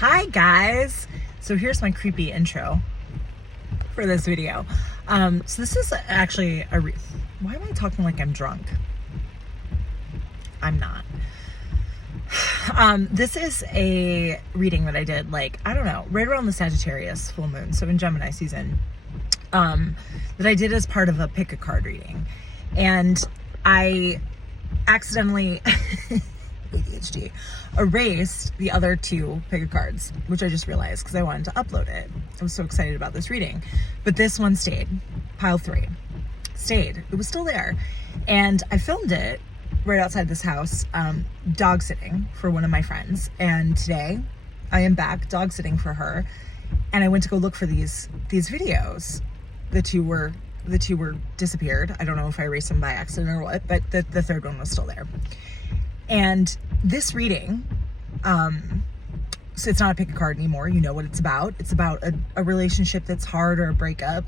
Hi guys! So here's my creepy intro for this video. So this is actually why am I talking like I'm drunk? I'm not. This is a reading that I did right around the Sagittarius full moon, so in Gemini season, that I did as part of a pick a card reading. And I accidentally ADHD erased the other two pick a cards, which I just realized because I wanted to upload it. I was so excited about this reading, but this one stayed. Pile 3 stayed. It was still there, and I filmed it right outside this house, dog sitting for one of my friends. And today I am back dog sitting for her, and I went to go look for these videos. The two were disappeared. I don't know if I erased them by accident or what, but the third one was still there. And this reading, so it's not a pick a card anymore. You know what it's about. It's about a relationship that's hard or a breakup.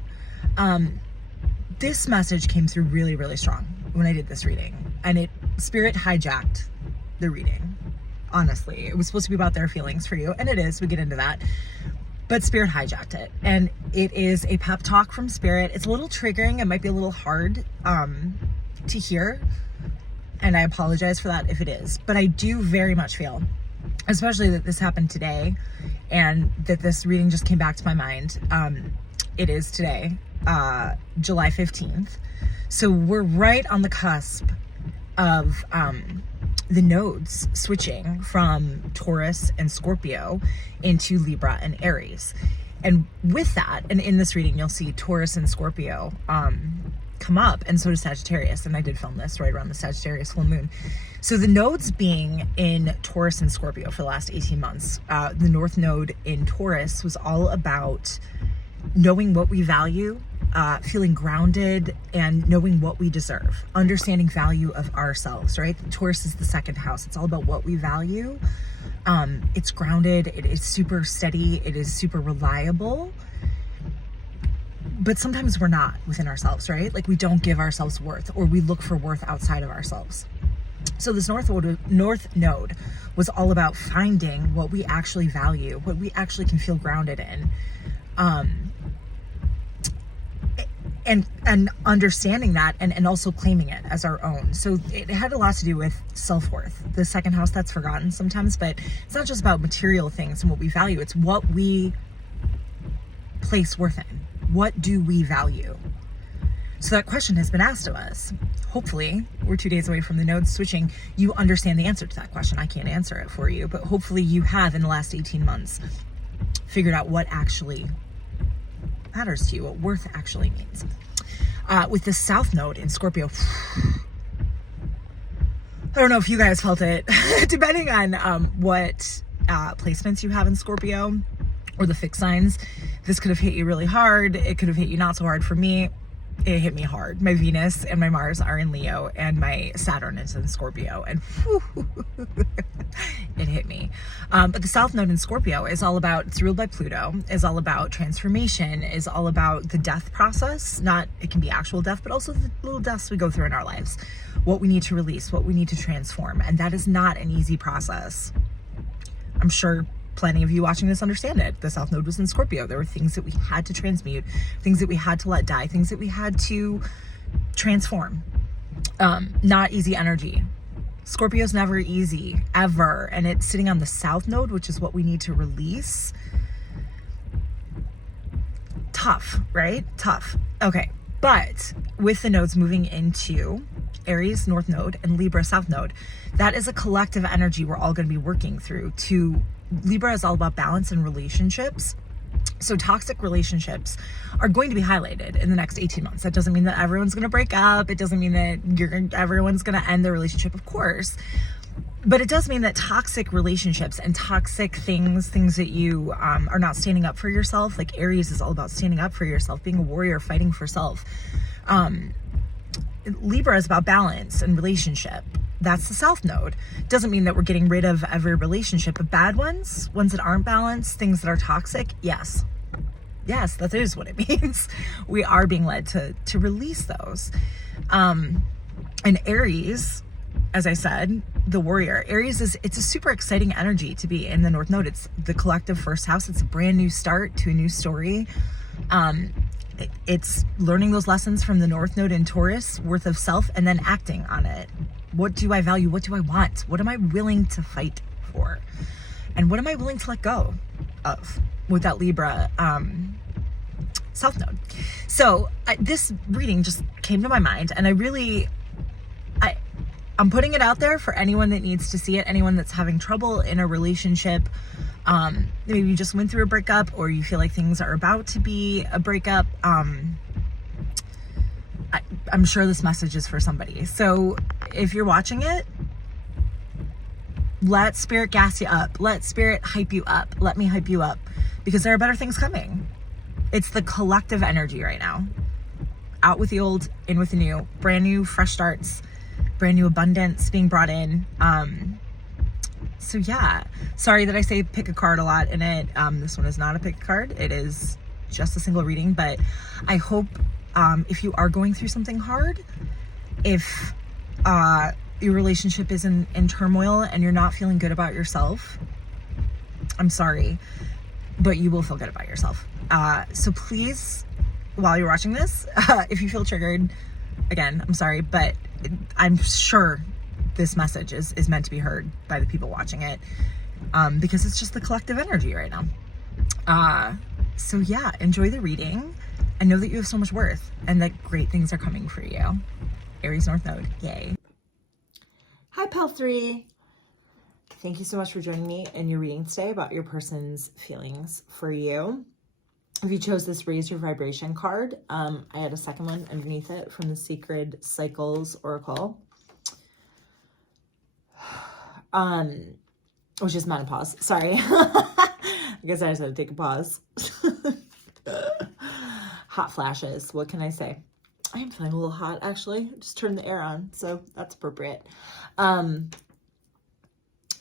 This message came through really, really strong when I did this reading, and Spirit hijacked the reading. Honestly, it was supposed to be about their feelings for you, and it is. We get into that, but Spirit hijacked it, and it is a pep talk from Spirit. It's a little triggering. It might be a little hard to hear, and I apologize for that if it is, but I do very much feel, especially that this happened today and that this reading just came back to my mind. It is today, July 15th. So we're right on the cusp of the nodes switching from Taurus and Scorpio into Libra and Aries. And with that, and in this reading, you'll see Taurus and Scorpio come up, and so does Sagittarius. And I did film this right around the Sagittarius full moon. So the nodes being in Taurus and Scorpio for the last 18 months, the North Node in Taurus was all about knowing what we value, feeling grounded, and knowing what we deserve, understanding value of ourselves, right? Taurus is the second house. It's all about what we value. It's grounded. It is super steady. It is super reliable. But sometimes we're not within ourselves, right? Like we don't give ourselves worth, or we look for worth outside of ourselves. So this North Node was all about finding what we actually value, what we actually can feel grounded in. And understanding that and also claiming it as our own. So it had a lot to do with self-worth. The second house, that's forgotten sometimes, but it's not just about material things and what we value. It's what we place worth in. What do we value? So that question has been asked of us. Hopefully, we're 2 days away from the nodes switching. You understand the answer to that question. I can't answer it for you, but hopefully you have, in the last 18 months, figured out what actually matters to you, what worth actually means. With the South Node in Scorpio, I don't know if you guys felt it, depending on what placements you have in Scorpio or the fixed signs, this could have hit you really hard. It could have hit you not so hard. For me, it hit me hard. My Venus and my Mars are in Leo, and my Saturn is in Scorpio, and it hit me. But the South Node in Scorpio is all about, it's ruled by Pluto, is all about transformation, is all about the death process. It can be actual death, but also the little deaths we go through in our lives. What we need to release, what we need to transform. And that is not an easy process. I'm sure plenty of you watching this understand it. The South Node was in Scorpio. There were things that we had to transmute, things that we had to let die, things that we had to transform. Not easy energy. Scorpio's never easy, ever. And it's sitting on the South Node, which is what we need to release. Tough, right? Tough. Okay. But with the nodes moving into Aries, North Node, and Libra, South Node, that is a collective energy we're all going to be working through. Libra is all about balance in relationships. So toxic relationships are going to be highlighted in the next 18 months. That doesn't mean that everyone's going to break up. It doesn't mean that everyone's going to end their relationship, of course. But it does mean that toxic relationships and toxic things that you are not standing up for yourself, like Aries is all about standing up for yourself, being a warrior, fighting for self. Libra is about balance and relationship. That's the South Node. Doesn't mean that we're getting rid of every relationship, but bad ones that aren't balanced, things that are toxic, yes, that is what it means. We are being led to release those. And Aries as I said, the warrior. Aries it's a super exciting energy to be in the North Node. It's the collective first house. It's a brand new start to a new story. It's learning those lessons from the North Node in Taurus, worth of self, and then acting on it. What do I value? What do I want? What am I willing to fight for? And what am I willing to let go of with that Libra South Node? So this reading just came to my mind, and I'm putting it out there for anyone that needs to see it, anyone that's having trouble in a relationship. Maybe you just went through a breakup, or you feel like things are about to be a breakup. I'm sure this message is for somebody. So if you're watching it, let Spirit gas you up. Let Spirit hype you up. Let me hype you up, because there are better things coming. It's the collective energy right now. Out with the old, in with the new. Brand new, fresh starts. Brand new abundance being brought in. So yeah, sorry that I say pick a card a lot in it. This one is not a pick a card. It is just a single reading, but I hope if you are going through something hard, if your relationship is in turmoil and you're not feeling good about yourself, I'm sorry, but you will feel good about yourself. So please, while you're watching this, if you feel triggered, again, I'm sorry, but I'm sure this message is meant to be heard by the people watching it, because it's just the collective energy right now. So yeah, enjoy the reading and know that you have so much worth and that great things are coming for you. Aries North Node, yay. Hi, Pal 3. Thank you so much for joining me in your reading today about your person's feelings for you. If you chose this Raise Your Vibration card, I had a second one underneath it from the Sacred Cycles Oracle, which is menopause. Sorry. I guess I just had to take a pause. Hot flashes. What can I say? I am feeling a little hot, actually. Just turned the air on, so that's appropriate.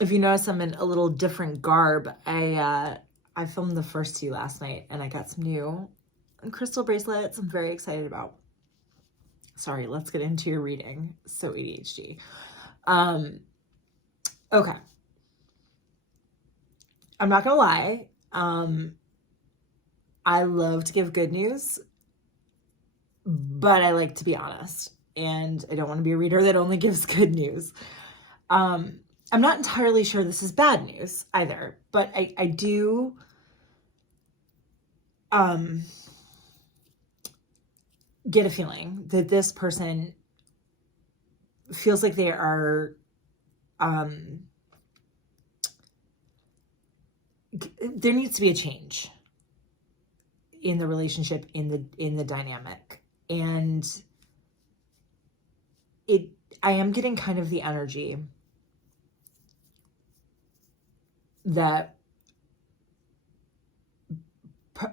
If you notice I'm in a little different garb, I filmed the first two last night, and I got some new crystal bracelets I'm very excited about. Sorry, let's get into your reading. So ADHD. Okay. I'm not gonna lie. I love to give good news, but I like to be honest, and I don't want to be a reader that only gives good news. I'm not entirely sure this is bad news either, but I do get a feeling that this person feels like they are there needs to be a change in the relationship, in the dynamic, and I am getting kind of the energy that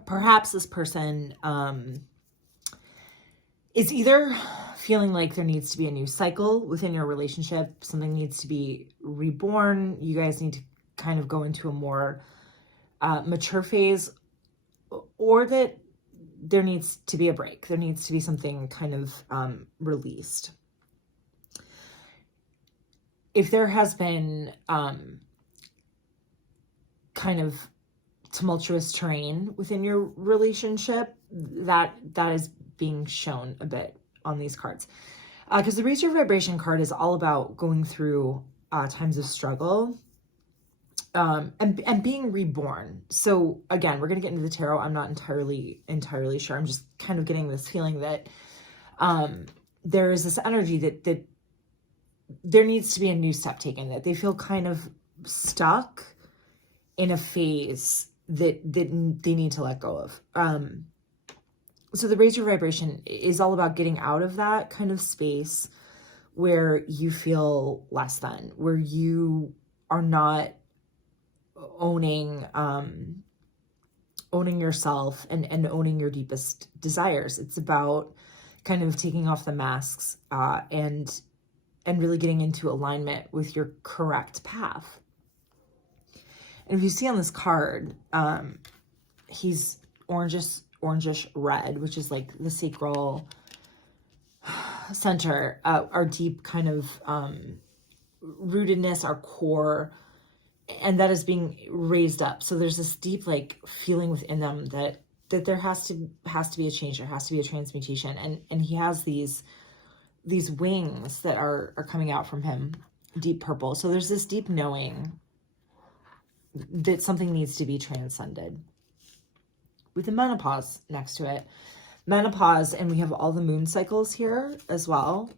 perhaps this person is either feeling like there needs to be a new cycle within your relationship, something needs to be reborn, you guys need to kind of go into a more mature phase, or that there needs to be a break. There needs to be something kind of released. If there has been kind of tumultuous terrain within your relationship, that is being shown a bit on these cards. Because the Raise Your Vibration card is all about going through times of struggle and being reborn. So again, we're going to get into the tarot. I'm not entirely sure. I'm just kind of getting this feeling that there is this energy that there needs to be a new step taken, that they feel kind of stuck in a phase that they need to let go of. So the Raise Your Vibration is all about getting out of that kind of space where you feel less than, where you are not owning yourself and owning your deepest desires. It's about kind of taking off the masks and really getting into alignment with your correct path. And if you see on this card, he's orangish red, which is like the sacral center, our deep kind of rootedness, our core, and that is being raised up. So there's this deep like feeling within them that there has to be a change, there has to be a transmutation, and he has these wings that are coming out from him, deep purple. So there's this deep knowing that something needs to be transcended. With the menopause next to it, menopause, and we have all the moon cycles here as well,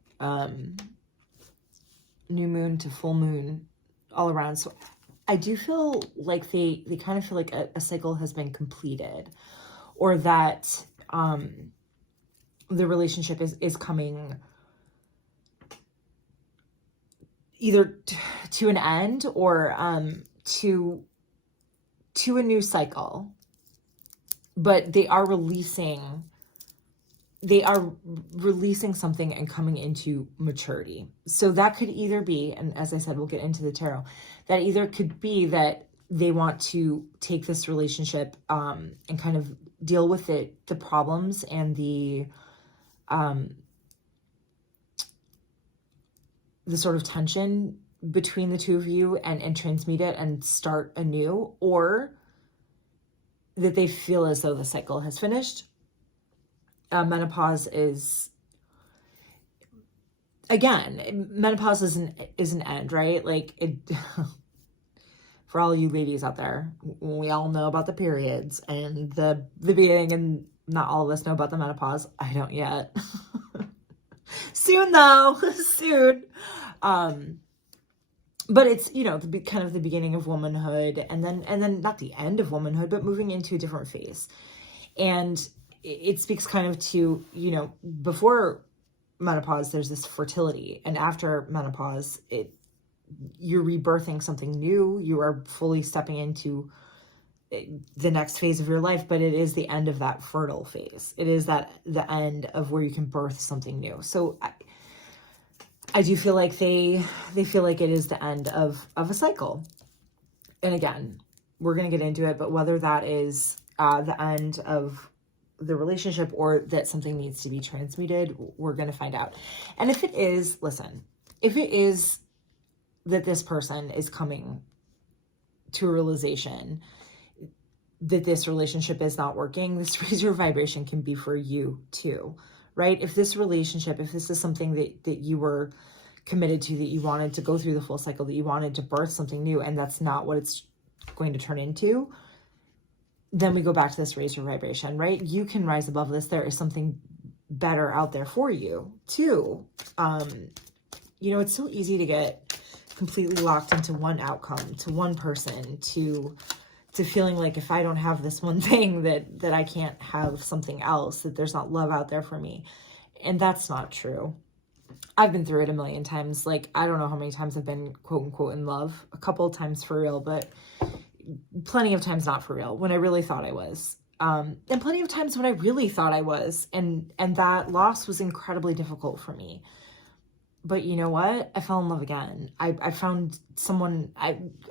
new moon to full moon all around. So I do feel like they kind of feel like a cycle has been completed, or that the relationship is coming either to an end or to a new cycle. But they are releasing something and coming into maturity. So that could either be, and as I said, we'll get into the tarot, that either could be that they want to take this relationship and kind of deal with the problems and the sort of tension between the two of you and transmute it and start anew, or that they feel as though the cycle has finished. Menopause is, again, menopause is an end, right? Like, it, for all you ladies out there, we all know about the periods and the beginning, and not all of us know about the menopause. I don't yet. Soon though, soon. But it's, you know, kind of the beginning of womanhood, and then not the end of womanhood, but moving into a different phase. And it speaks kind of to, you know, before menopause, there's this fertility, and after menopause, you're rebirthing something new. You are fully stepping into the next phase of your life, but it is the end of that fertile phase. It is the end of where you can birth something new. So I do feel like they feel like it is the end of a cycle. And again, we're going to get into it, but whether that is the end of the relationship or that something needs to be transmuted, we're going to find out. And if it is, listen, if it is that this person is coming to a realization that this relationship is not working, this raise your vibration can be for you too, right? If this relationship, if this is something that you were committed to, that you wanted to go through the full cycle, that you wanted to birth something new, and that's not what it's going to turn into, then we go back to this raise your vibration, right? You can rise above this. There is something better out there for you too. You know, it's so easy to get completely locked into one outcome, to one person, to feeling like if I don't have this one thing that I can't have something else, that there's not love out there for me. And that's not true. I've been through it a million times. Like, I don't know how many times I've been quote unquote in love, a couple of times for real, but plenty of times not for real, when I really thought I was. And plenty of times when I really thought I was. And that loss was incredibly difficult for me. But you know what? I fell in love again. I found someone,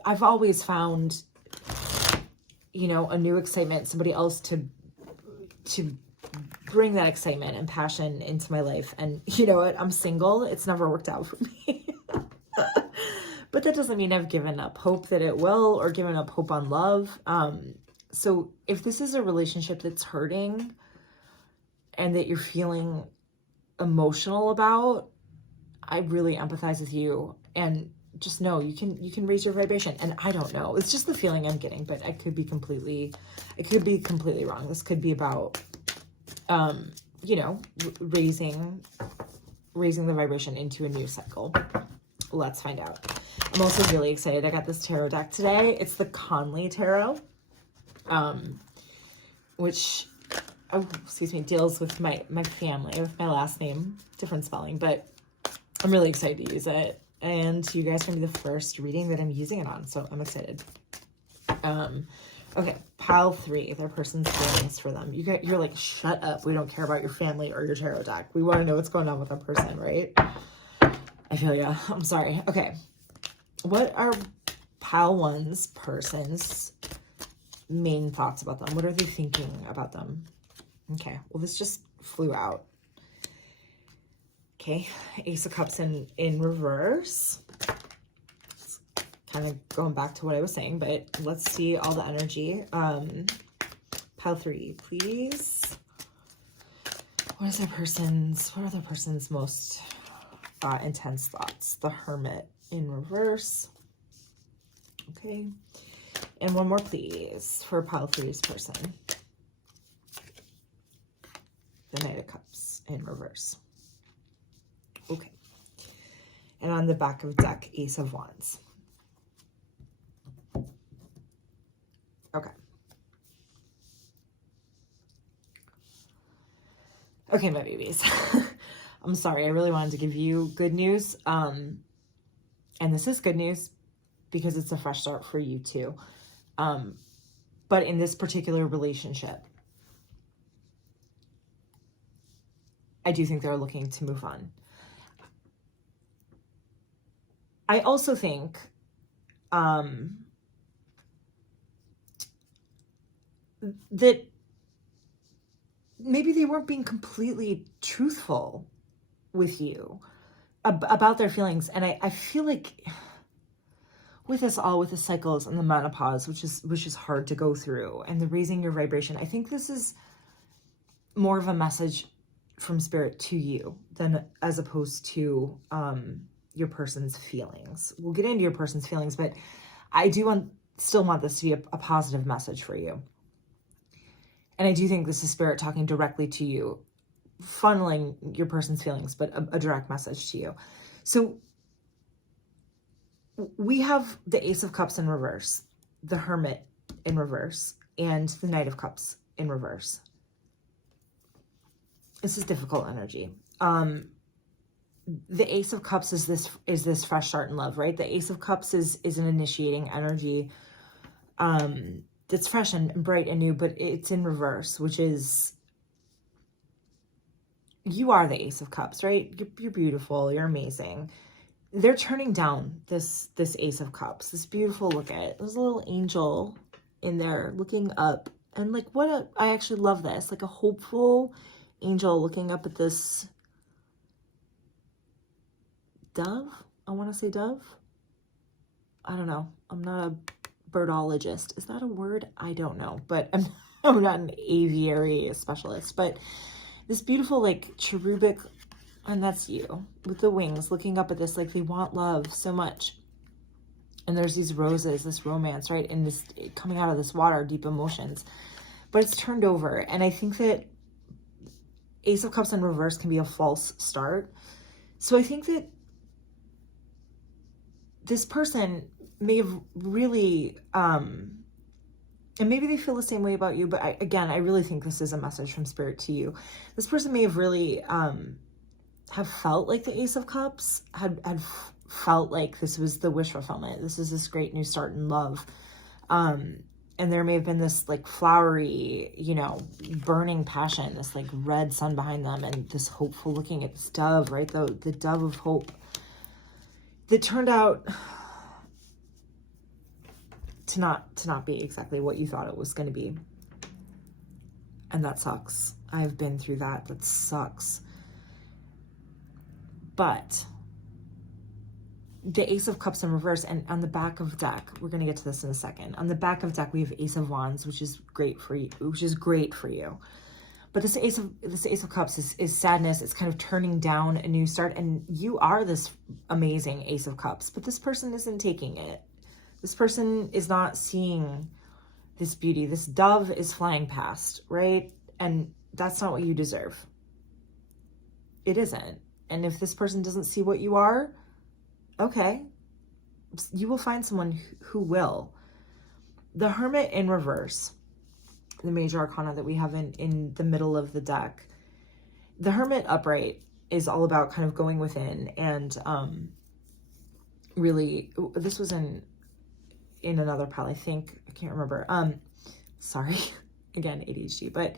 I've always found, you know, a new excitement, somebody else to bring that excitement and passion into my life. And you know what? I'm single. It's never worked out for me. But that doesn't mean I've given up hope that it will, or given up hope on love. So if this is a relationship that's hurting and that you're feeling emotional about, I really empathize with you, and just know you can raise your vibration. And I don't know, it's just the feeling I'm getting, but I could be completely wrong. This could be about, you know, raising the vibration into a new cycle. Let's find out. I'm also really excited. I got this tarot deck today. It's the Conley Tarot, which, oh, excuse me, deals with my family, with my last name, different spelling, but I'm really excited to use it. And you guys are going to be the first reading that I'm using it on, so I'm excited. Okay, pile 3, their person's feelings for them. You're like, shut up. We don't care about your family or your tarot deck. We want to know what's going on with our person, right? I feel ya. I'm sorry. Okay. What are pile 1's person's main thoughts about them? What are they thinking about them? Okay. Well, this just flew out. Okay. Ace of Cups in reverse. kind of going back to what I was saying, but let's see all the energy. Pile 3, please. What are the person's most intense thoughts? The Hermit in reverse. Okay. And one more, please, for pile 3's person. The Knight of Cups in reverse. Okay. And on the back of deck, Ace of Wands. Okay. Okay, my babies. I'm sorry. I really wanted to give you good news. And this is good news because it's a fresh start for you too. But in this particular relationship, I do think they're looking to move on. I also think that maybe they weren't being completely truthful with you about their feelings. And I feel like with us all, with the cycles and the menopause, which is hard to go through, and the raising your vibration, I think this is more of a message from Spirit to you than as opposed to your person's feelings. We'll get into your person's feelings, but I do still want this to be a positive message for you. And I do think this is Spirit talking directly to you, funneling your person's feelings, but a direct message to you. So we have the Ace of Cups in reverse, the Hermit in reverse, and the Knight of Cups in reverse. This is difficult energy. The Ace of Cups is this fresh start in love, right? The Ace of Cups is an initiating energy. It's fresh and bright and new, but it's in reverse, which is, you are the Ace of Cups, right? You're beautiful. You're amazing. They're turning down this Ace of Cups, this beautiful look at it. There's a little angel in there looking up, and like, I actually love this, like a hopeful angel looking up at this dove. I want to say dove. I don't know. I'm not a birdologist. Is that a word? I don't know, but I'm not an aviary specialist, but this beautiful like cherubic, and that's you with the wings looking up at this, like they want love so much. And there's these roses, this romance, right? And this coming out of this water, deep emotions, but it's turned over. And I think that Ace of Cups in reverse can be a false start. So I think that this person may have really, and maybe they feel the same way about you, but I really think this is a message from Spirit to you. This person may have really have felt like the Ace of Cups, had felt like this was the wish fulfillment. This is this great new start in love. And there may have been this like flowery, burning passion, this like red sun behind them, and this hopeful looking at this dove, right? The dove of hope that turned out to not be exactly what you thought it was going to be. And that sucks. I've been through that. That sucks. But the Ace of Cups in reverse, and on the back of deck, we're going to get to this in a second. On the back of deck, we have Ace of Wands, which is great for you. But this Ace of Cups is sadness. It's kind of turning down a new start, and you are this amazing Ace of Cups, but this person isn't taking it. This person is not seeing this beauty. This dove is flying past, right? And that's not what you deserve. It isn't. And if this person doesn't see what you are, okay, you will find someone who will. The Hermit in reverse, the major arcana that we have in the middle of the deck. The Hermit upright is all about kind of going within and really, this was in another pile, I think. I can't remember. Sorry, again, ADHD, but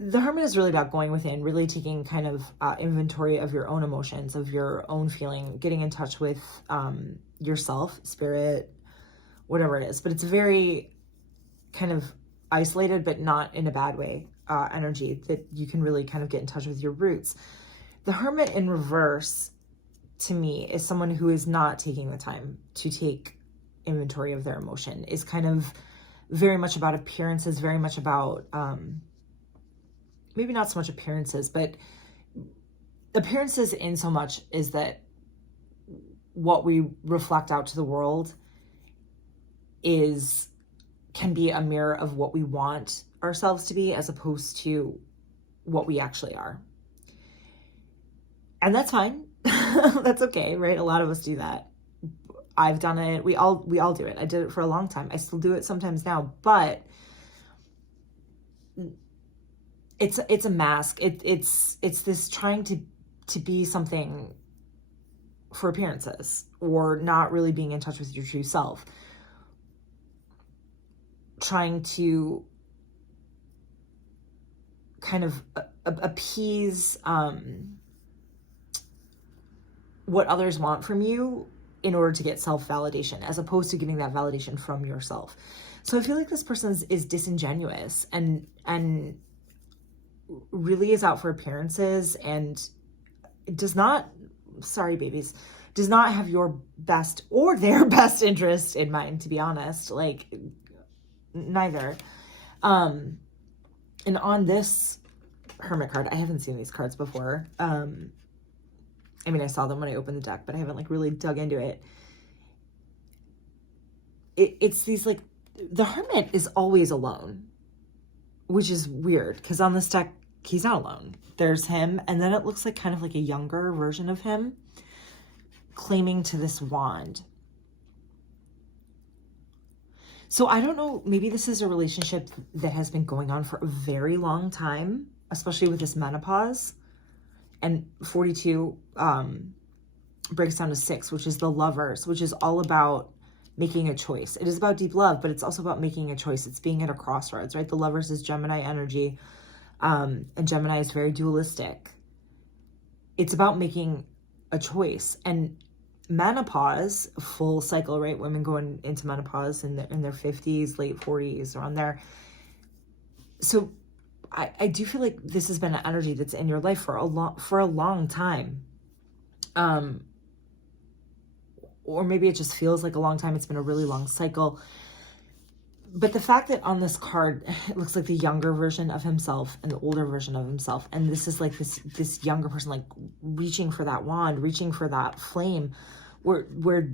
the Hermit is really about going within, really taking kind of inventory of your own emotions, of your own feeling, getting in touch with yourself, Spirit, whatever it is. But it's very kind of isolated, but not in a bad way, energy that you can really kind of get in touch with your roots. The Hermit in reverse, to me, is someone who is not taking the time to take inventory of their emotion, is kind of very much about appearances, very much about, maybe not so much appearances, but appearances in so much is that what we reflect out to the world can be a mirror of what we want ourselves to be, as opposed to what we actually are. And that's fine. That's okay, right? A lot of us do that. I've done it. We all do it. I did it for a long time. I still do it sometimes now, but it's a mask. It's this trying to be something for appearances, or not really being in touch with your true self. Trying to kind of appease what others want from you in order to get self-validation, as opposed to getting that validation from yourself. So I feel like this person is disingenuous and really is out for appearances, and does not, sorry babies, does not have your best or their best interest in mind, to be honest. Like, neither. And on this Hermit card, I haven't seen these cards before. I mean, I saw them when I opened the deck, but I haven't like really dug into it. It's these like, the Hermit is always alone, which is weird, because on this deck, he's not alone. There's him, and then it looks like kind of like a younger version of him claiming to this wand. So I don't know, maybe this is a relationship that has been going on for a very long time, especially with this menopause. And 42 breaks down to 6, which is the Lovers, which is all about making a choice. It is about deep love, but it's also about making a choice. It's being at a crossroads, right? The Lovers is Gemini energy, and Gemini is very dualistic. It's about making a choice. And menopause, full cycle, right? Women going into menopause in their 50s, late 40s, around there. So I do feel like this has been an energy that's in your life for a long time. Or maybe it just feels like a long time. It's been a really long cycle. But the fact that on this card, it looks like the younger version of himself and the older version of himself. And this is like this younger person, like reaching for that wand, reaching for that flame, where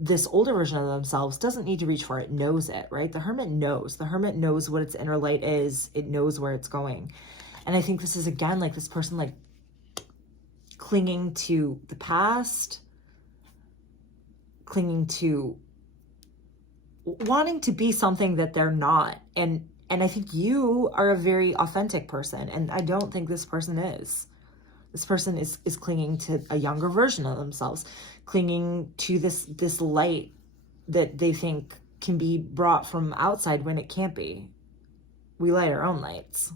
this older version of themselves doesn't need to reach for it, knows it, right? The Hermit knows. The Hermit knows what its inner light is. It knows where it's going. And I think this is, again, like this person like clinging to the past, clinging to wanting to be something that they're not. And I think you are a very authentic person, and I don't think this person is. This person is clinging to a younger version of themselves, clinging to this light that they think can be brought from outside when it can't be. We light our own lights.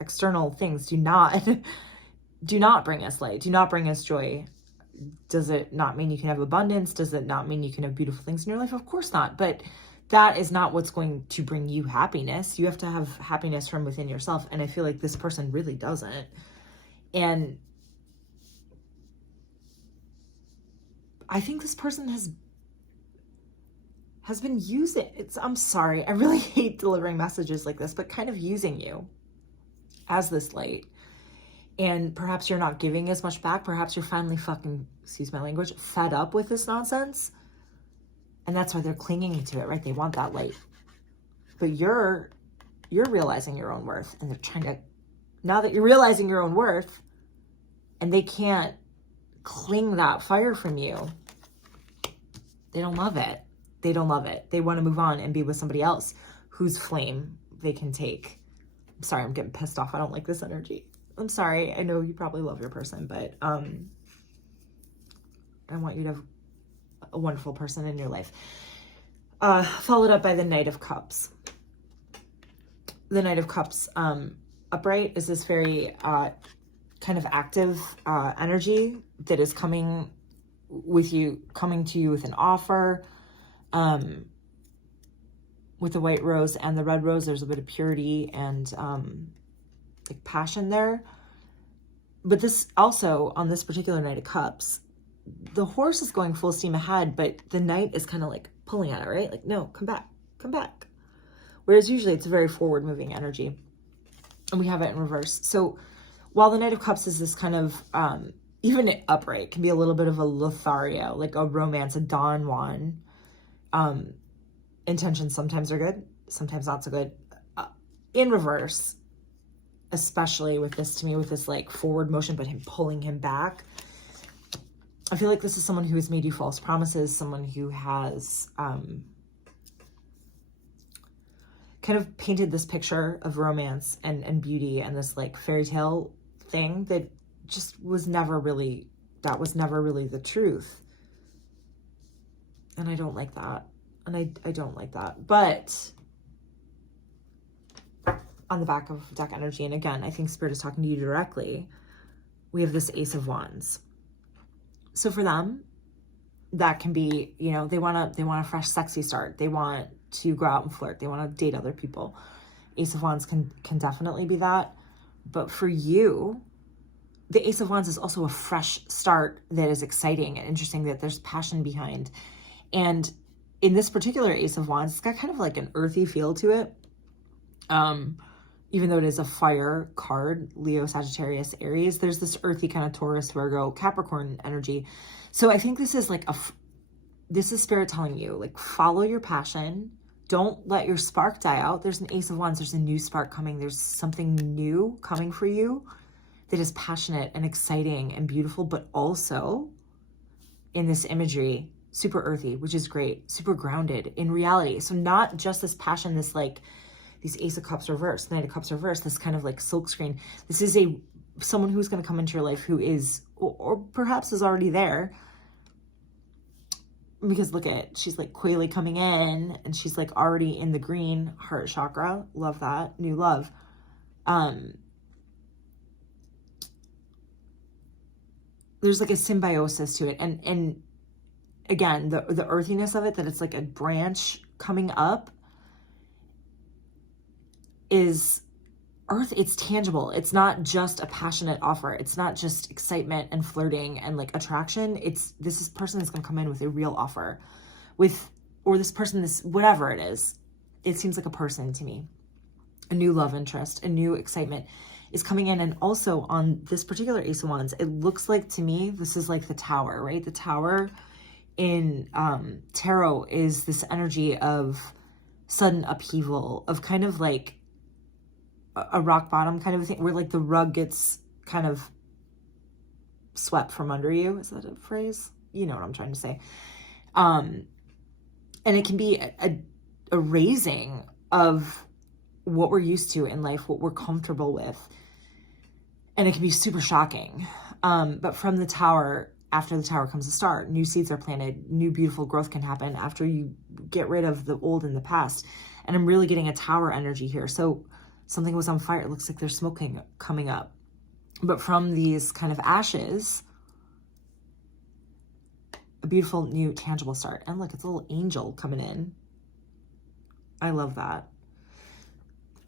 External things do not bring us light, do not bring us joy. Does it not mean you can have abundance? Does it not mean you can have beautiful things in your life? Of course not. But that is not what's going to bring you happiness. You have to have happiness from within yourself. And I feel like this person really doesn't. And I think this person has been using it. I'm sorry. I really hate delivering messages like this, but kind of using you as this light. And perhaps you're not giving as much back. Perhaps you're finally fucking, excuse my language, fed up with this nonsense. And that's why they're clinging to it, right? They want that light. But you're realizing your own worth. And they're trying to, now that you're realizing your own worth, and they can't cling that fire from you, they don't love it. They don't love it. They want to move on and be with somebody else whose flame they can take. I'm sorry, I'm getting pissed off. I don't like this energy. I'm sorry. I know you probably love your person, but I want you to have a wonderful person in your life. Followed up by the Knight of Cups. The Knight of Cups upright is this very kind of active energy that is coming to you with an offer. With the white rose and the red rose, there's a bit of purity and like passion there. But this also, on this particular Knight of Cups, the horse is going full steam ahead, but the knight is kind of like pulling at it, right? Like, no, come back, come back. Whereas usually it's a very forward moving energy, and we have it in reverse. So while the Knight of Cups is this kind of, even upright, can be a little bit of a Lothario, like a romance, a Don Juan. Intentions sometimes are good, sometimes not so good. In reverse, especially with this, to me, with this like forward motion, but him pulling him back, I feel like this is someone who has made you false promises, someone who has kind of painted this picture of romance and beauty and this like fairy tale thing that just was never really, that was never really the truth. And I don't like that. And I don't like that. But on the back of deck energy, and again, I think Spirit is talking to you directly, we have this Ace of Wands. So for them, that can be, you know, they want a fresh, sexy start. They want to go out and flirt. They want to date other people. Ace of Wands can definitely be that. But for you, the Ace of Wands is also a fresh start that is exciting and interesting, that there's passion behind. And in this particular Ace of Wands, it's got kind of like an earthy feel to it. Even though it is a fire card, Leo, Sagittarius, Aries, there's this earthy kind of Taurus, Virgo, Capricorn energy. So I think this is like this is Spirit telling you, like, follow your passion. Don't let your spark die out. There's an Ace of Wands. There's a new spark coming. There's something new coming for you that is passionate and exciting and beautiful, but also in this imagery, super earthy, which is great, super grounded in reality. So not just this passion, this like these Ace of Cups reverse, Knight of Cups reverse, this kind of like silkscreen. This is someone who's going to come into your life who is, or perhaps is already there. Because look at, she's like coyly coming in, and she's like already in the green heart chakra. Love that. New love. There's like a symbiosis to it. And again, the earthiness of it, that it's like a branch coming up, is earth. It's tangible. It's not just a passionate offer. It's not just excitement and flirting and like attraction. This person is going to come in with a real offer, or this person, this whatever it is. It seems like a person to me. A new love interest, a new excitement is coming in. And also on this particular Ace of Wands, it looks like to me, this is like the Tower, right? The Tower in tarot is this energy of sudden upheaval, of kind of like a rock bottom kind of a thing, where like the rug gets kind of swept from under you. Is that a phrase? You know what I'm trying to say. And it can be a raising of what we're used to in life, what we're comfortable with. And it can be super shocking. But from the Tower, after the Tower comes a star. New seeds are planted. New beautiful growth can happen after you get rid of the old and the past. And I'm really getting a Tower energy here. So something was on fire. It looks like there's smoking coming up. But from these kind of ashes, a beautiful new tangible start. And look, it's a little angel coming in. I love that.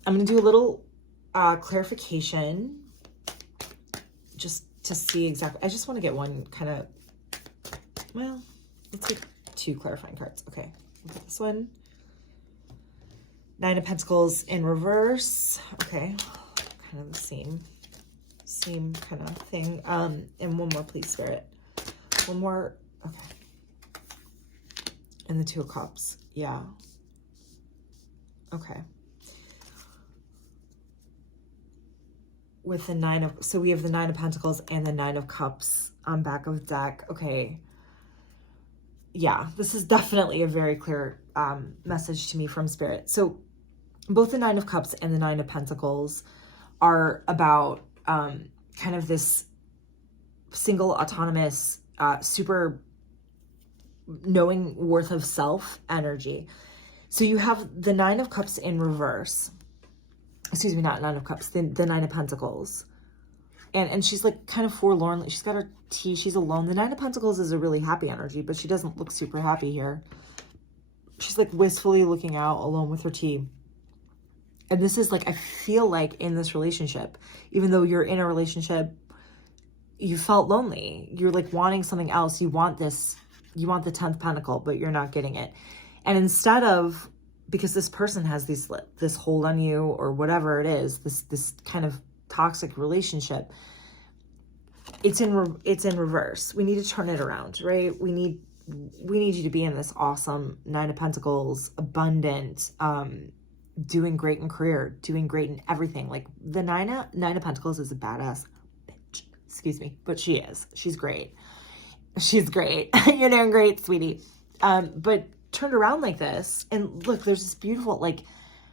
I'm going to do a little clarification just to see exactly. I just want to get one kind of, well, let's get 2 clarifying cards. Okay, look at this one. 9 of Pentacles in reverse. Okay, kind of the same kind of thing. And one more, please, Spirit. One more. Okay. And the 2 of Cups. Yeah. Okay. With the 9 of, so we have the 9 of Pentacles and the 9 of Cups on back of deck. Okay. Yeah, this is definitely a very clear message to me from Spirit. So both the 9 of Cups and the 9 of Pentacles are about kind of this single, autonomous, super knowing worth of self energy. So you have the 9 of Cups in reverse. Excuse me, not 9 of Cups, the 9 of Pentacles. And she's like kind of forlornly, she's got her tea, she's alone. The 9 of Pentacles is a really happy energy, but she doesn't look super happy here. She's like wistfully looking out alone with her tea. And this is like, I feel like in this relationship, even though you're in a relationship, you felt lonely. You're like wanting something else. You want this, you want the 10th pentacle, but you're not getting it. And instead of, because this person has this hold on you or whatever it is, this kind of toxic relationship, it's in reverse. We need to turn it around, right? We need you to be in this awesome 9 of Pentacles, abundant, doing great in career, doing great in everything. Like the nine of Pentacles is a badass bitch, excuse me, but she's great. She's great. You're doing great, sweetie. But turned around like this, and look, there's this beautiful, like,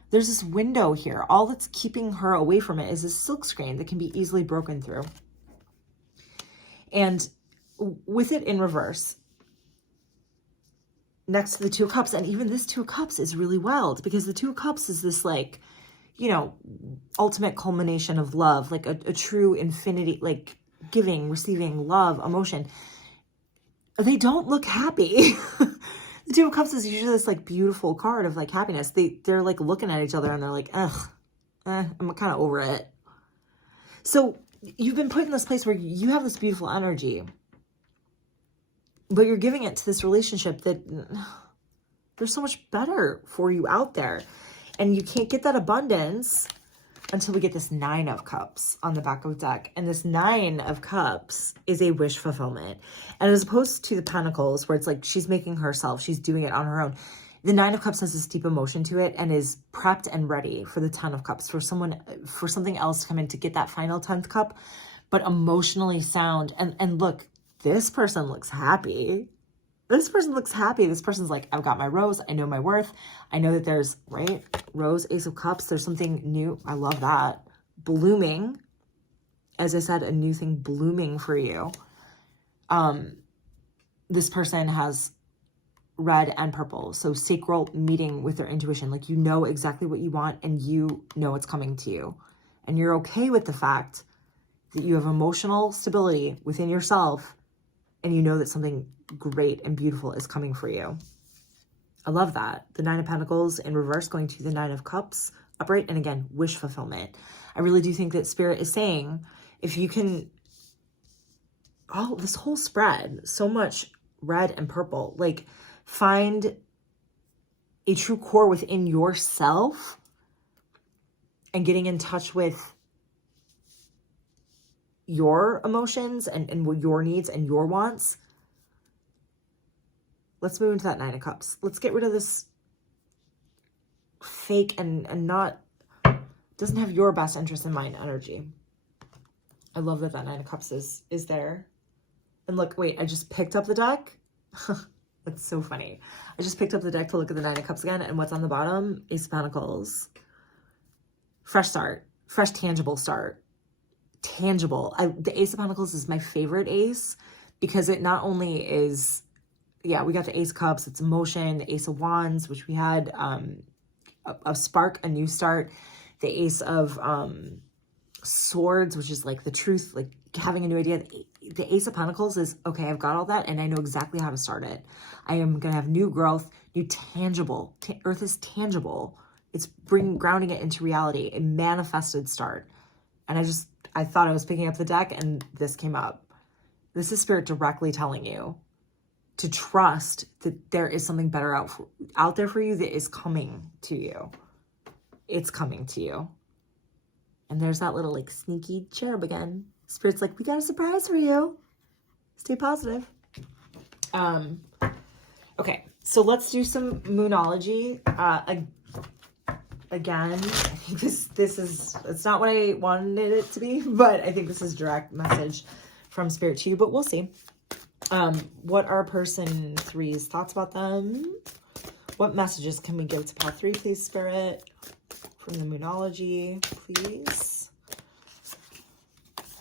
there's this window here. All that's keeping her away from it is a silk screen that can be easily broken through. And with it in reverse, next to the 2 of Cups, and even this 2 of Cups is really wild, because the 2 of Cups is this, like, you know, ultimate culmination of love, like a true infinity, like giving, receiving, love, emotion. They don't look happy. The 2 of Cups is usually this like beautiful card of like happiness. They're like looking at each other and they're like, ugh, I'm kind of over it. So you've been put in this place where you have this beautiful energy, but you're giving it to this relationship that there's so much better for you out there. And you can't get that abundance until we get this 9 of Cups on the back of the deck. And this 9 of Cups is a wish fulfillment. And as opposed to the Pentacles, where it's like she's making herself, she's doing it on her own. The 9 of Cups has this deep emotion to it and is prepped and ready for the 10 of Cups, for something else to come in to get that final 10th cup, but emotionally sound. And look, this person looks happy. This person looks happy. This person's like, I've got my rose. I know my worth. I know that there's, right? Rose, Ace of Cups. There's something new. I love that. Blooming. As I said, a new thing blooming for you. This person has red and purple. So sacral meeting with their intuition. Like, you know exactly what you want and you know it's coming to you. And you're okay with the fact that you have emotional stability within yourself and you know that something great and beautiful is coming for you. I love that. The 9 of Pentacles in reverse going to the 9 of Cups upright. And again, wish fulfillment. I really do think that Spirit is saying, if you can, oh, this whole spread, so much red and purple, like find a true core within yourself and getting in touch with your emotions and what your needs and your wants. Let's move into that 9 of Cups. Let's get rid of this fake and not, doesn't have your best interest in mind energy. I love that that 9 of Cups is there. And look, wait, I just picked up the deck. That's so funny. I just picked up the deck to look at the 9 of Cups again, and what's on the bottom? Ace of Pentacles. Fresh start. Fresh tangible start. Tangible. The Ace of Pentacles is my favorite ace because it not only is, yeah, we got the Ace of Cups, it's emotion, the Ace of Wands, which we had a spark, a new start, the Ace of Swords, which is like the truth, like having a new idea. The Ace of Pentacles is, okay, I've got all that and I know exactly how to start it. I am going to have new growth, new tangible. Earth is tangible. It's grounding it into reality, a manifested start. And I thought I was picking up the deck and this came up. This is Spirit directly telling you to trust that there is something better out there for you that is coming to you. It's coming to you. And there's that little like sneaky cherub again. Spirit's like, we got a surprise for you. Stay positive. Okay, so let's do some Moonology. Again, I think this is, it's not what I wanted it to be, but I think this is direct message from Spirit to you, but we'll see. What are person 3's thoughts about them? What messages can we give to pile 3, please, Spirit? From the Moonology, please.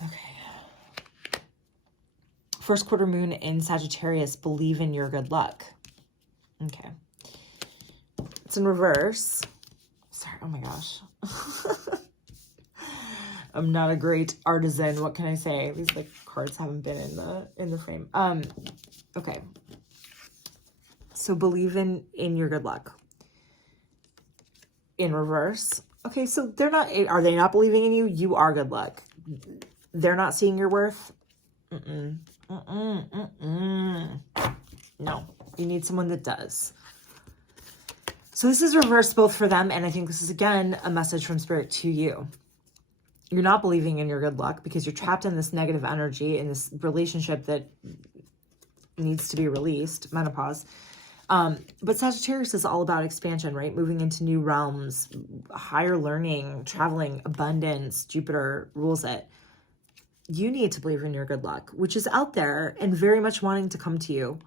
Okay. First quarter moon in Sagittarius, believe in your good luck. Okay. It's in reverse. Sorry, oh my gosh. I'm not a great artisan. What can I say? These like cards haven't been in the frame. Okay. So believe in your good luck. In reverse. Okay, so are they not believing in you? You are good luck. They're not seeing your worth. No, you need someone that does. So this is reversed both for them, and I think this is, again, a message from Spirit to you. You're not believing in your good luck because you're trapped in this negative energy, in this relationship that needs to be released, menopause. But Sagittarius is all about expansion, right? Moving into new realms, higher learning, traveling, abundance. Jupiter rules it. You need to believe in your good luck, which is out there and very much wanting to come to you.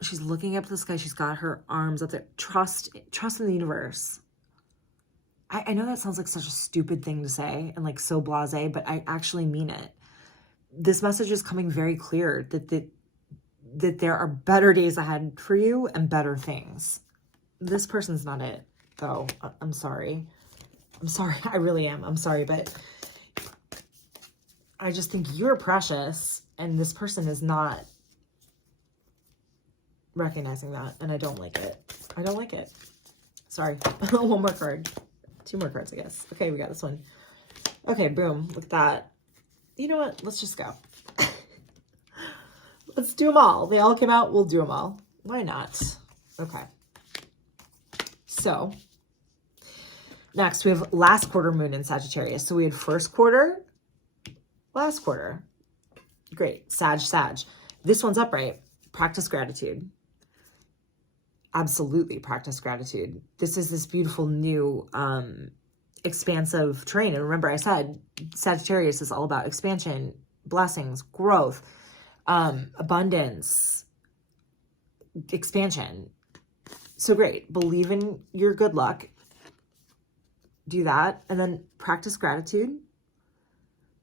She's looking up to the sky. She's got her arms up there. Trust in the universe. I know that sounds like such a stupid thing to say and like so blasé, but I actually mean it. This message is coming very clear that there are better days ahead for you and better things. This person's not it, though. I'm sorry. I'm sorry. I really am. I'm sorry, but I just think you're precious and this person is not recognizing that, and I don't like it. I don't like it. Sorry. One more card. 2 more cards, I guess. Okay, we got this one. Okay, boom. Look at that. You know what? Let's just go. Let's do them all. They all came out. We'll do them all. Why not? Okay. So, next we have last quarter moon in Sagittarius. So we had first quarter, last quarter. Great. Sag. This one's upright. Practice gratitude. Absolutely practice gratitude. This is this beautiful new expansive terrain. And remember I said Sagittarius is all about expansion, blessings, growth, abundance, expansion. So great. Believe in your good luck. Do that. And then practice gratitude.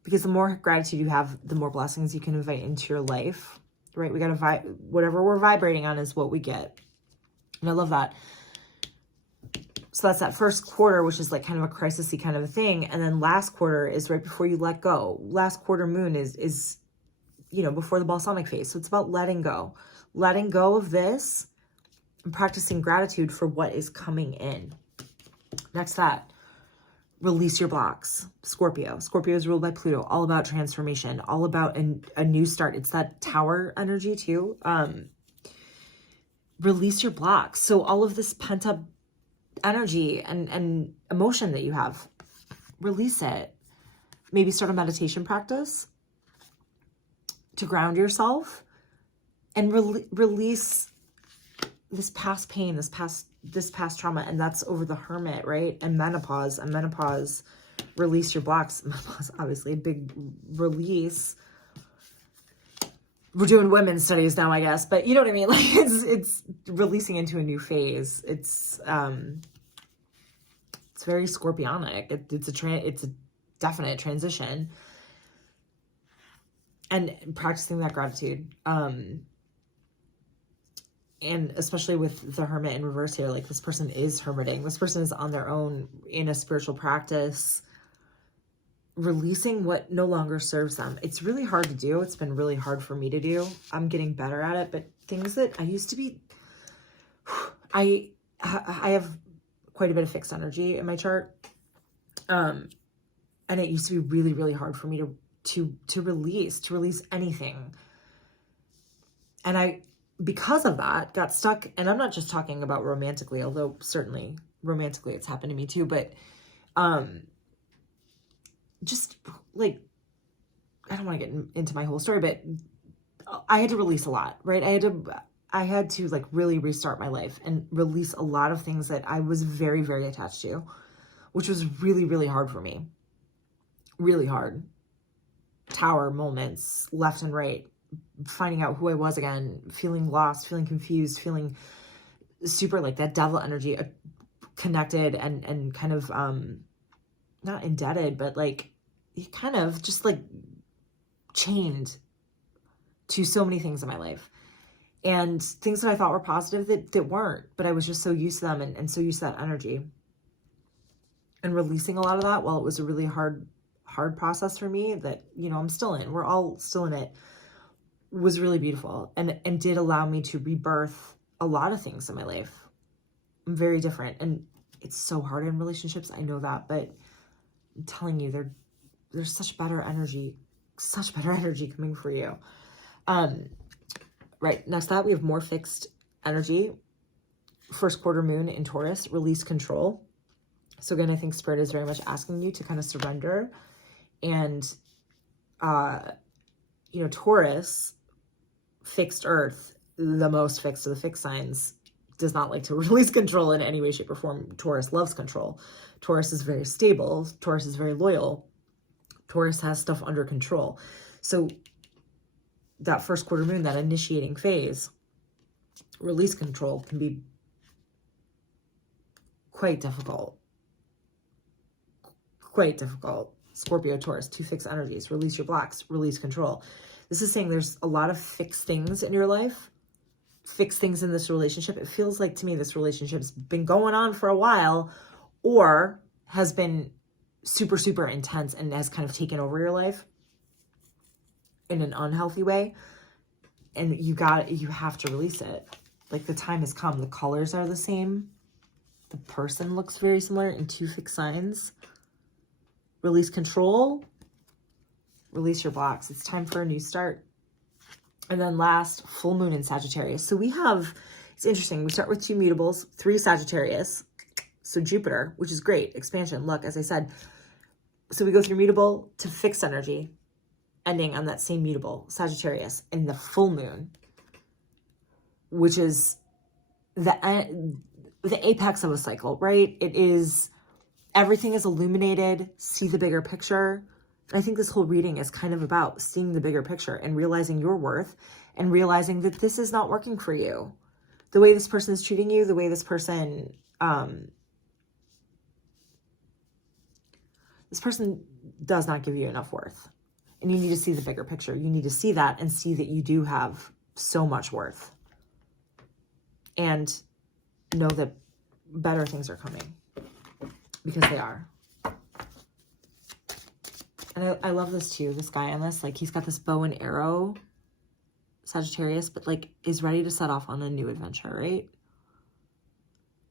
Because the more gratitude you have, the more blessings you can invite into your life. Right? We got to whatever we're vibrating on is what we get. And I love that. So that's that first quarter, which is like kind of a crisis-y kind of a thing. And then last quarter is right before you let go. Last quarter moon is, you know, before the balsamic phase. So it's about letting go of this and practicing gratitude for what is coming in. Next that, release your blocks. Scorpio. Scorpio is ruled by Pluto, all about transformation, all about a new start. It's that tower energy too. Release your blocks. So all of this pent up energy and emotion that you have, release it. Maybe start a meditation practice to ground yourself and release this past pain, this past trauma. And that's over the Hermit, right? And menopause. Release your blocks. Menopause, obviously a big release. We're doing women's studies now, I guess, but you know what I mean? Like it's releasing into a new phase. It's very scorpionic. It's a definite transition. And practicing that gratitude. And especially with the Hermit in reverse here, like this person is hermiting. This person is on their own in a spiritual practice, releasing what no longer serves them. It's really hard to do. It's been really hard for me to do. I'm getting better at it, but things that I used to be, I have quite a bit of fixed energy in my chart. And it used to be really, really hard for me to release anything. And I, because of that, got stuck. And I'm not just talking about romantically, although certainly romantically it's happened to me too, but, just like, I don't want to get into my whole story, but I had to release a lot, right? I had to like really restart my life and release a lot of things that I was very, very attached to, which was really, really hard for me. Really hard. Tower moments, left and right, finding out who I was again, feeling lost, feeling confused, feeling super like that devil energy, connected and kind of, not indebted, but like kind of just like chained to so many things in my life and things that I thought were positive that weren't, but I was just so used to them and so used to that energy. And releasing a lot of that, while it was a really hard process for me that, you know, I'm still in, we're all still in it, was really beautiful and did allow me to rebirth a lot of things in my life. I'm very different and it's so hard in relationships. I know that, but I'm telling you, there's such better energy coming for you. Right, next to that, we have more fixed energy. First quarter moon in Taurus, release control. So again, I think Spirit is very much asking you to kind of surrender. And, you know, Taurus, fixed earth, the most fixed of the fixed signs, does not like to release control in any way, shape, or form. Taurus loves control. Taurus is very stable. Taurus is very loyal. Taurus has stuff under control. So that first quarter moon, that initiating phase, release control can be quite difficult. Quite difficult. Scorpio, Taurus, two fixed energies. Release your blocks, release control. This is saying there's a lot of fixed things in your life, fixed things in this relationship. It feels like to me this relationship's been going on for a while, or has been super, super intense and has kind of taken over your life in an unhealthy way. And you have to release it. Like, the time has come. The colors are the same. The person looks very similar in two fixed signs. Release control. Release your blocks. It's time for a new start. And then last, full moon in Sagittarius. So we have, it's interesting. We start with two mutables, 3 Sagittarius. So Jupiter, which is great. Expansion, luck, as I said. So we go through mutable to fixed energy, ending on that same mutable, Sagittarius, in the full moon, which is the apex of a cycle, right? It is, everything is illuminated, see the bigger picture. And I think this whole reading is kind of about seeing the bigger picture and realizing your worth and realizing that this is not working for you. The way this person is treating you, the way this person does not give you enough worth. And you need to see the bigger picture. You need to see that and see that you do have so much worth. And know that better things are coming, because they are. And I love this too, this guy on this, like, he's got this bow and arrow, Sagittarius, but like is ready to set off on a new adventure, right?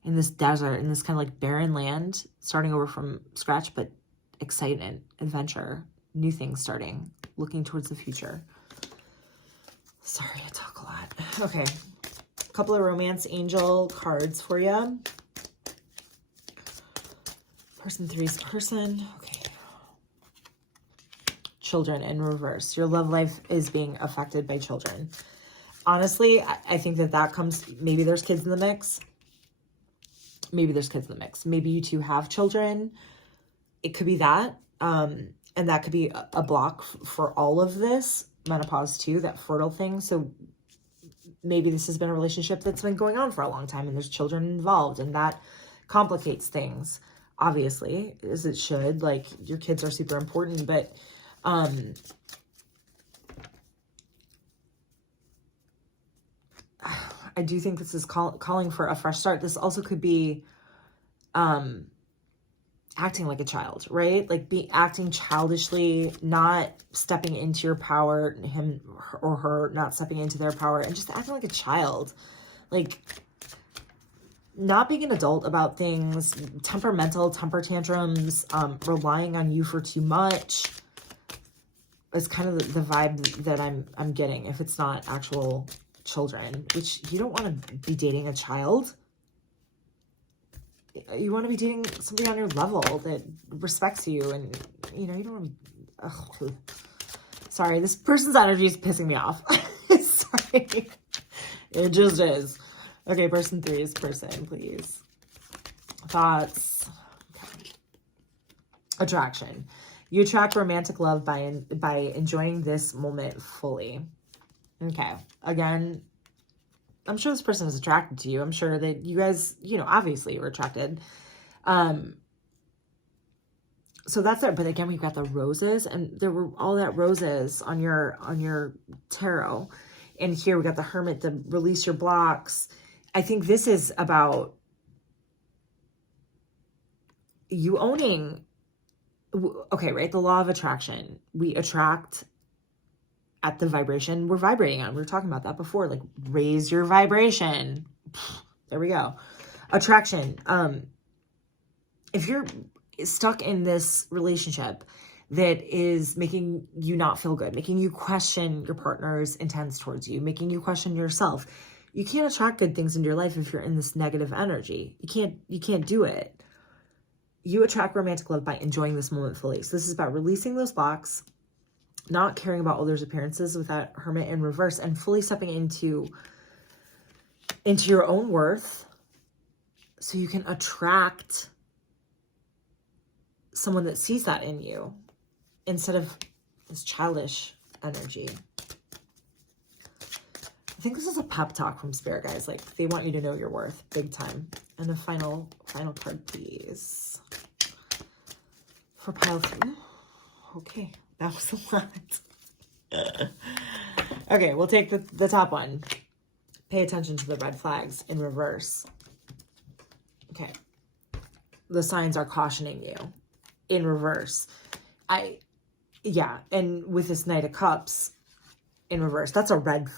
In this desert, in this kind of like barren land, starting over from scratch, but excitement, adventure, new things starting, looking towards the future. Sorry, I talk a lot. Okay. A couple of romance angel cards for you. Person 3's person. Okay. Children in reverse. Your love life is being affected by children. Honestly, I think that comes, maybe there's kids in the mix. Maybe there's kids in the mix. Maybe you two have children. It could be that. And that could be a block for all of this. Menopause too, that fertile thing. So maybe this has been a relationship that's been going on for a long time and there's children involved, and that complicates things, obviously, as it should. Like, your kids are super important, but I do think this is calling for a fresh start. This also could be acting like a child, right? Like, acting childishly, not stepping into your power, him or her not stepping into their power, and just acting like a child. Like, not being an adult about things, temperamental, temper tantrums, relying on you for too much is kind of the vibe that I'm getting, if it's not actual children, which you don't want to be dating a child. You want to be dating somebody on your level that respects you, and, you know, you don't want to... Sorry, this person's energy is pissing me off. Sorry. It just is. Okay, person 3's person, please. Thoughts. Okay. Attraction. You attract romantic love by enjoying this moment fully. Okay. Again, I'm sure this person is attracted to you. I'm sure that you guys, you know, obviously you're attracted. So that's it. But again, we've got the roses, and there were all that roses on your tarot. And here we got the Hermit, to release your blocks. I think this is about you owning, okay, right? The law of attraction. We attract at the vibration we're vibrating on. We were talking about that before, like, raise your vibration. There we go. Attraction. If you're stuck in this relationship that is making you not feel good, making you question your partner's intents towards you, making you question yourself. You can't attract good things into your life if you're in this negative energy. You can't do it. You attract romantic love by enjoying this moment fully. So this is about releasing those blocks, not caring about others' appearances with that Hermit in reverse, and fully stepping into your own worth so you can attract someone that sees that in you instead of this childish energy. I think this is a pep talk from Spirit, guys. Like, they want you to know your worth big time. And the final card, please. For pile 3. Okay, that was a lot. Okay, we'll take the top one. Pay attention to the red flags in reverse. Okay. The signs are cautioning you in reverse. And with this Knight of Cups in reverse, that's a red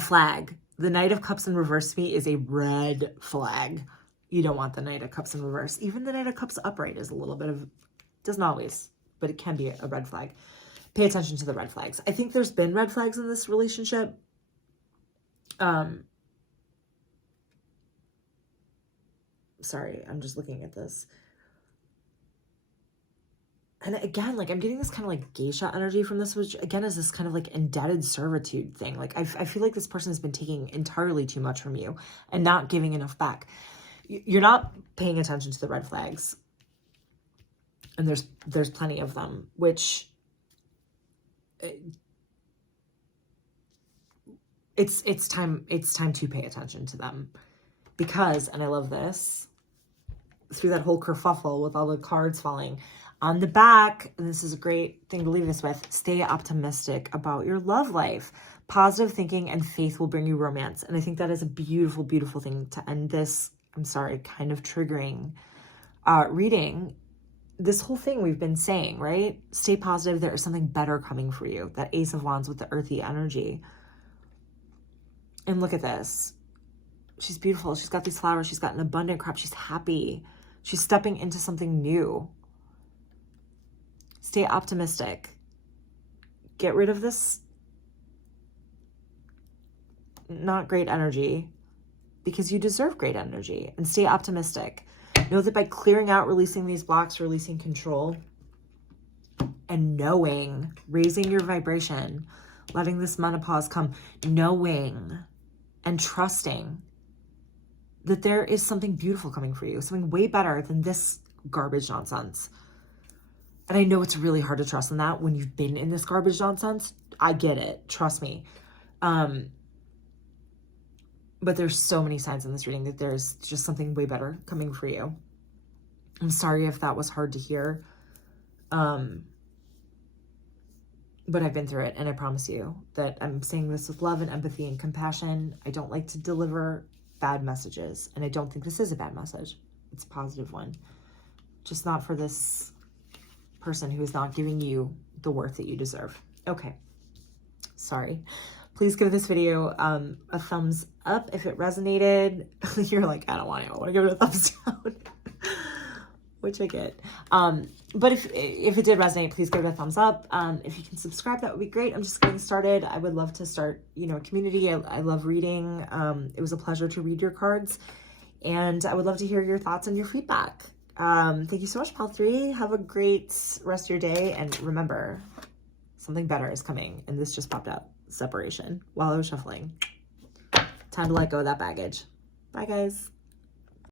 flag. The Knight of Cups in reverse to me is a red flag. You don't want the Knight of Cups in reverse. Even the Knight of Cups upright is a little bit of, doesn't always, but it can be a red flag. Pay attention to the red flags. I think there's been red flags in this relationship. Sorry, I'm just looking at this. And again, like, I'm getting this kind of like geisha energy from this, which again is this kind of like indebted servitude thing. Like, I feel like this person has been taking entirely too much from you and not giving enough back. You're not paying attention to the red flags. And there's plenty of them, which it's time to pay attention to them. Because, and I love this, through that whole kerfuffle with all the cards falling, on the back, and this is a great thing to leave us with, stay optimistic about your love life. Positive thinking and faith will bring you romance. And I think that is a beautiful, beautiful thing to end this, I'm sorry, kind of triggering reading. This whole thing we've been saying, right? Stay positive. There is something better coming for you. That Ace of Wands with the earthy energy. And look at this. She's beautiful. She's got these flowers. She's got an abundant crop. She's happy. She's stepping into something new. Stay optimistic. Get rid of this not great energy because you deserve great energy, and stay optimistic. Know that by clearing out, releasing these blocks, releasing control, and knowing, raising your vibration, letting this menopause come, knowing and trusting that there is something beautiful coming for you, something way better than this garbage nonsense. And I know it's really hard to trust in that when you've been in this garbage nonsense. I get it. Trust me. But there's so many signs in this reading that there's just something way better coming for you. I'm sorry if that was hard to hear. But I've been through it, and I promise you that I'm saying this with love and empathy and compassion. I don't like to deliver bad messages, and I don't think this is a bad message. It's a positive one. Just not for this person who is not giving you the worth that you deserve. Okay. Sorry. Please give this video a thumbs up if it resonated. You're like, I don't want it. I want to give it a thumbs down. Which I get. But if it did resonate, please give it a thumbs up. If you can subscribe, that would be great. I'm just getting started. I would love to start, a community. I love reading. It was a pleasure to read your cards. And I would love to hear your thoughts and your feedback. Thank you so much, Pile 3. Have a great rest of your day. And remember, something better is coming. And this just popped up. Separation while I was shuffling. Time to let go of that baggage. Bye, guys.